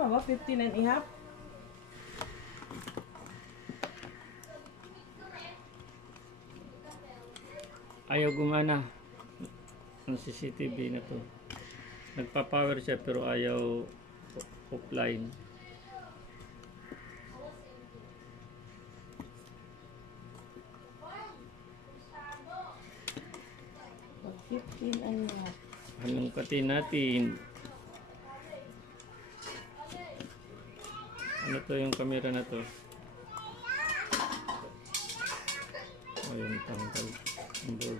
Tama ba? 15 and a half? Ayaw gumana. Ang CCTV na to. Nagpa-power siya pero ayaw offline. Pag 15 and a half. Anong pati natin? Ano to yung camera na to? Ayun, tanggal ang board.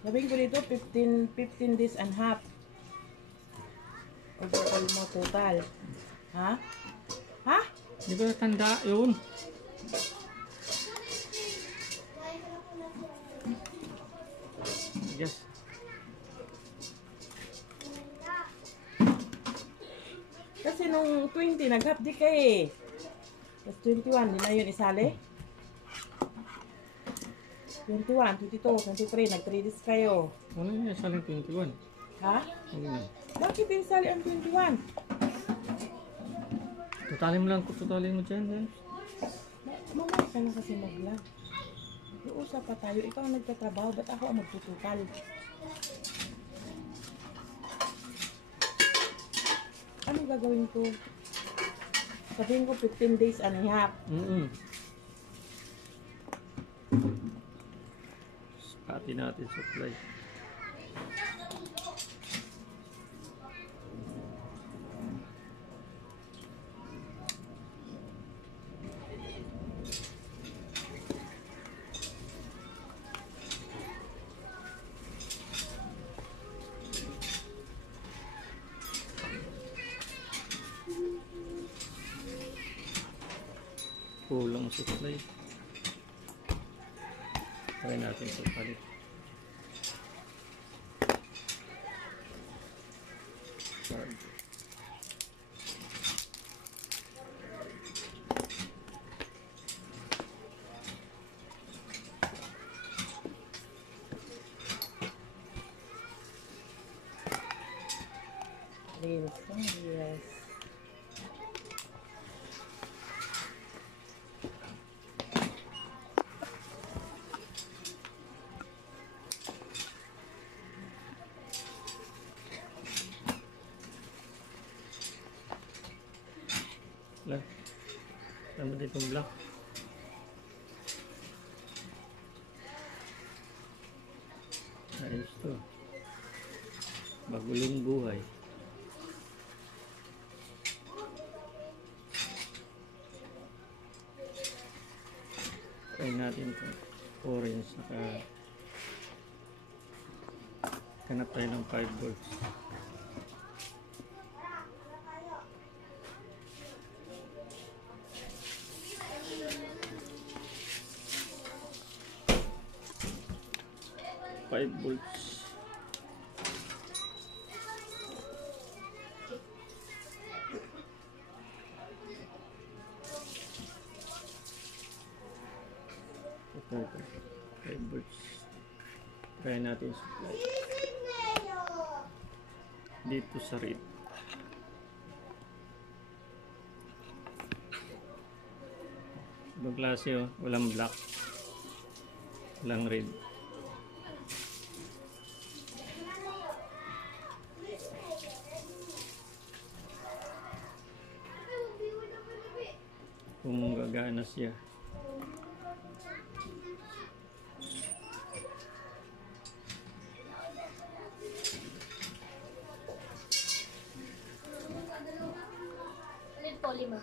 Sabihin ko dito, 15 days and half. Overall mo total. Ha? Ha? Di ba tanda yun? Yes. Kasi nung 20, nag-half day ka eh. Tapos 21, di na yun isali. 21, 22, 23, nag-3 days kayo. Ano yung saling 21? Ha? Ano yun? Bakit isali ang 21? Totalin mo lang kung totalin mo dyan. Eh. Mamaya ka na kasi mag-vlog. Mag-uusap pa tayo. Ikaw ang nagtatrabaho, ba't ako ang magtutukal? Ano gagawin ko? Sabihin ko 15 days and a half. Pati natin supply. Kulang supply. Try natin sa palit. Yes. Lah, sama dito yung black. Ayos to. Bagulong buhay. Try natin to. Orange. Kanap tayo ng 5 volts. Volts. Ito. 5 volts. Try natin supply. Dito sa red. Ibang klase oh. Walang black. Walang red. Kung gagana siya. Ulit po, 5.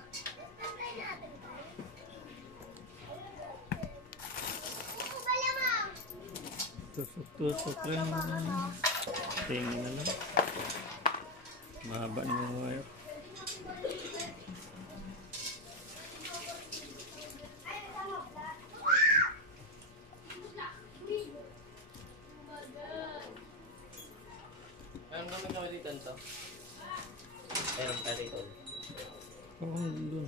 Tusok-tusok lang. Tingin na lang. Mahaba ng wire. Meron naman kami dito nito. Meron pa dito. Parang dun.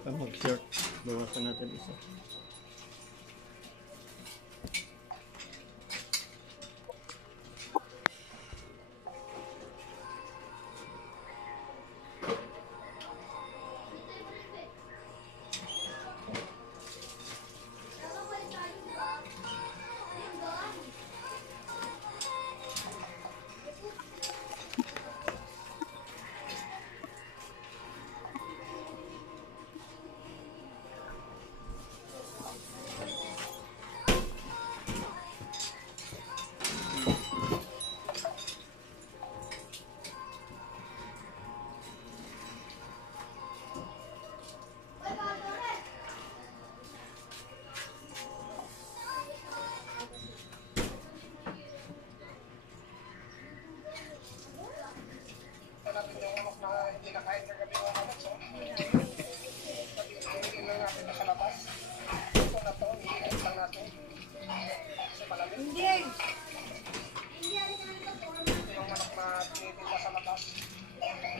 Baka mag-short. Bawasan natin isa.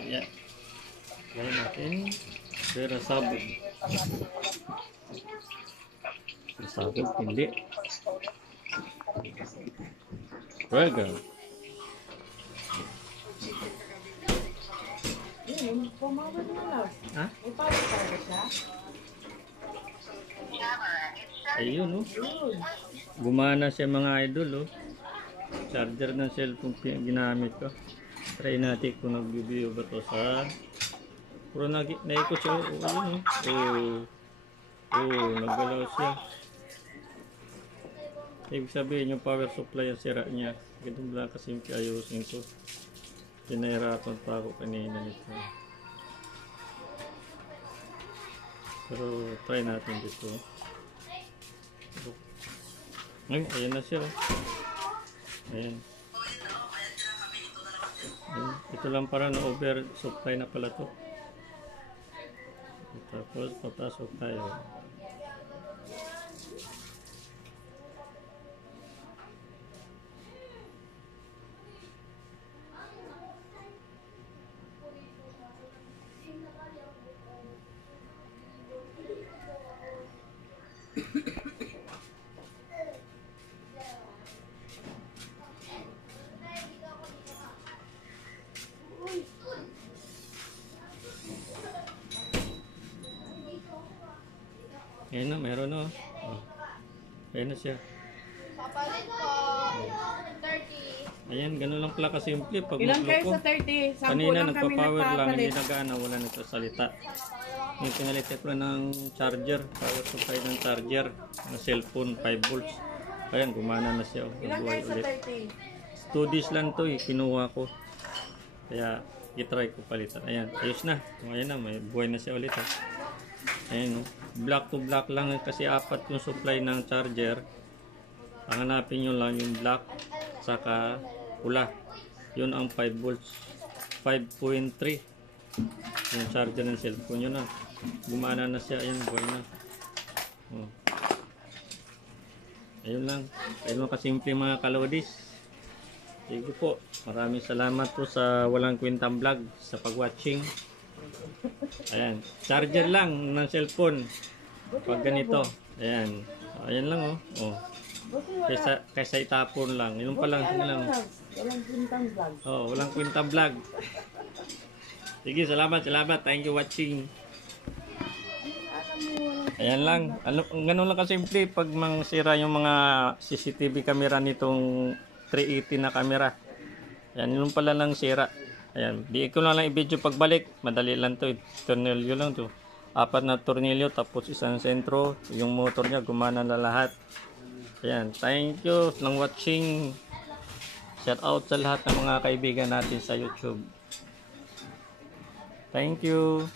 Ayan. Gawin natin. Pero sabog. Sabog, hindi. Welcome. Yun, pumawag na lang. Ha? May power siya. Ayun, oh. Yun. Gumana siya mga idol, oh. Charger ng cellphone ginamit ko. Try natin kung nag-video ba to sa... Puro naikot siya, oh. Ayun, oh. Oh, naggalaw siya. Ibig sabihin yung power supply ang sira niya. Ganun lang kasi ayusin ko. Pinahirapan pa ako kanina nito. Pero try natin dito. Ay, ayan na siya. Ayan. Ayan. Ito lang para na over supply na pala to. Tapos papasok tayo. Ayan na, meron na. Oh. Ayan na siya. Papalit po. 30. Ayan, ganun lang pala kasimple. Pag Ilan kayo magloko, sa 30? 10 kanina lang kami nagpa-power lang, hindi nagpapalit. nagana, wala nagsasalita. Yung pinalitan ko lang ng charger, power supply ng charger, ng cellphone, 5 volts. Ayan, gumana na siya. Ilan Nabuhay kayo sa ulit. 30? Studies lang to eh, kinuha ko. Kaya, itry ko palitan. Ayan, ayos na. Ayan na, may buhay na siya ulit. Ayan, black to black lang kasi apat yung supply ng charger. Ang hanapin nyo lang yung black saka pula. Yun ang 5 volts. 5.3 yung charger ng cellphone. Yun na. Gumana na siya. Ayan, buhay na. Oh. Ayun lang. Ayun lang kasimple mga kalodis. Sige po. Maraming salamat po sa walang kwentang vlog sa pag-watching. Ayan. Charger lang ng cellphone. Pag ganito. Ayan. Ayan lang oh. Oh. Kaysa itapon lang. Yun pa lang. Yun lang. Walang kwentang vlog. Oh, walang kwentang vlog. Sige, salamat. Thank you watching. Ayan lang. Ano, ganun lang kasimple pag mangsira yung mga CCTV camera nitong 380 na camera. Ayan, yun pala lang sira. Ayan, di ko lang i-video pagbalik. Madali lang to. Tornilyo lang to. 4 na tornilyo tapos isang sentro. Yung motor niya gumana na lahat. Ayan, thank you lang watching. Shout out sa lahat ng mga kaibigan natin sa YouTube. Thank you.